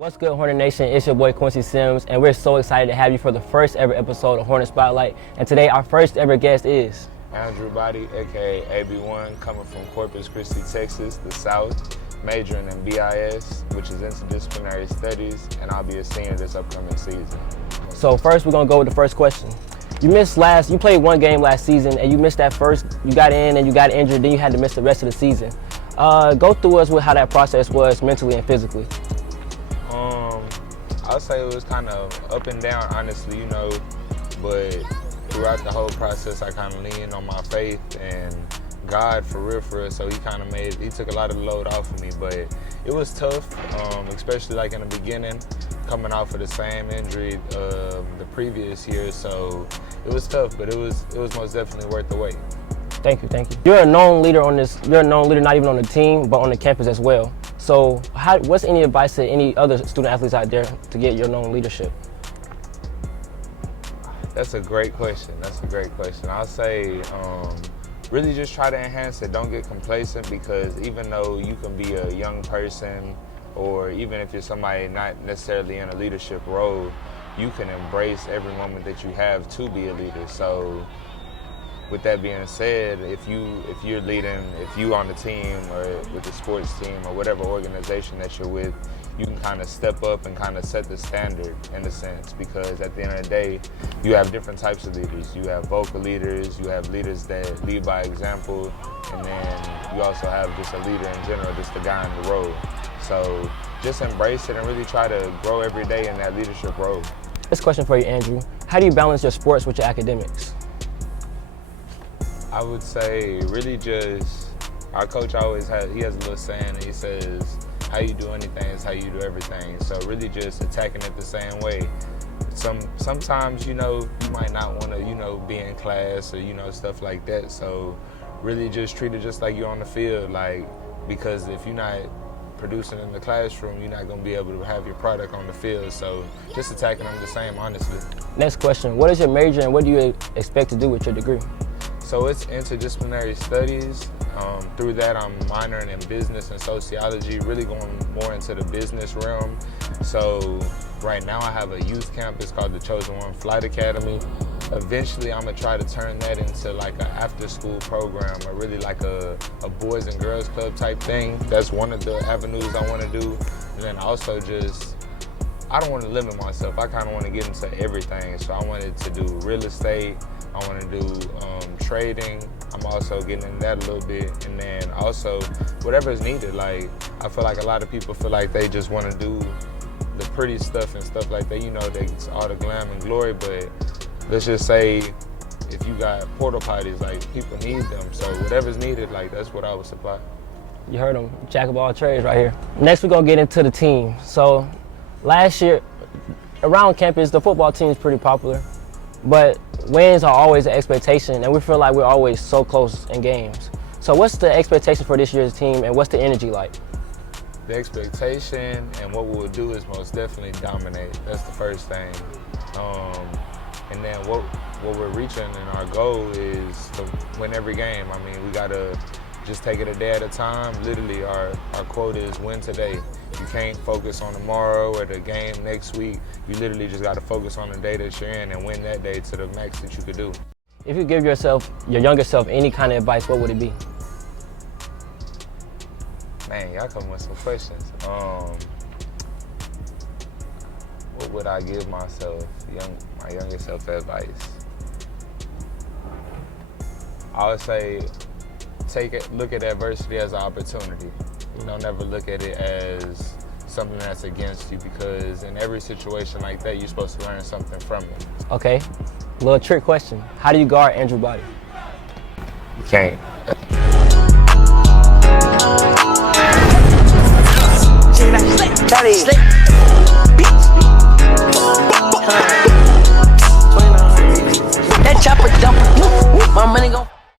What's good, Hornet Nation? It's your boy Quincy Sims, and we're so excited to have you for the first ever episode of Hornet Spotlight. And today, our first ever guest is Andrew Body, aka AB1, coming from Corpus Christi, Texas, the South, majoring in BIS, which is interdisciplinary studies, and I'll be a senior this upcoming season. So first, we're gonna go with the first question. You played one game last season, and you missed that first. You got in and you got injured, then you had to miss the rest of the season. Go through us with how that process was mentally and physically. I'll say it was kind of up and down, honestly, but throughout the whole process, I kind of leaned on my faith and God for real, so he took a lot of the load off of me, but it was tough, especially like in the beginning, coming off of the same injury the previous year, so it was tough, but it was most definitely worth the wait. Thank you. You're a known leader not even on the team, but on the campus as well. So what's any advice to any other student athletes out there to get your known leadership? That's a great question. I'll say really just try to enhance it. Don't get complacent, because even though you can be a young person, or even if you're somebody not necessarily in a leadership role, you can embrace every moment that you have to be a leader. So with that being said, if you're leading, if you on the team or with the sports team or whatever organization that you're with, you can kind of step up and kind of set the standard in a sense, because at the end of the day, you have different types of leaders. You have vocal leaders, you have leaders that lead by example, and then you also have just a leader in general, just the guy in the role. So just embrace it and really try to grow every day in that leadership role. This question for you, Andrew. How do you balance your sports with your academics? I would say really just, our coach he has a little saying, and he says, how you do anything is how you do everything. So really just attacking it the same way. Sometimes, you might not want to, be in class or, stuff like that. So really just treat it just like you're on the field, because if you're not producing in the classroom, you're not going to be able to have your product on the field. So just attacking them the same, honestly. Next question. What is your major and what do you expect to do with your degree? So it's interdisciplinary studies. Through that, I'm minoring in business and sociology, really going more into the business realm. So right now I have a youth campus called the Chosen One Flight Academy. Eventually I'm gonna try to turn that into like an after school program, or really like a boys and girls club type thing. That's one of the avenues I wanna do. And then also I don't wanna limit myself. I kinda wanna get into everything. So I wanted to do real estate, I want to do trading. I'm also getting into that a little bit, and then also whatever is needed. I feel like a lot of people feel like they just want to do the pretty stuff and stuff like that. It's all the glam and glory, but let's just say if you got porta potties, people need them. So whatever's needed, that's what I would supply. You heard him, jack of all trades right here. Next, we're gonna get into the team. So last year, around campus, the football team is pretty popular, but wins are always an expectation, and we feel like we're always so close in games. So what's the expectation for this year's team, and what's the energy like? The expectation and what we'll do is most definitely dominate. That's the first thing. And then what we're reaching and our goal is to win every game. I mean, we gotta just take it a day at a time. Literally, our quote is win today. You can't focus on tomorrow or the game next week. You literally just got to focus on the day that you're in and win that day to the max that you could do. If you give your younger self, any kind of advice, what would it be? Man, y'all come with some questions. What would I give myself, my younger self, advice? I would say look at adversity as an opportunity. Never look at it as something that's against you, because in every situation like that, you're supposed to learn something from it. Okay, little trick question. How do you guard Andrew Body? You can't. Daddy.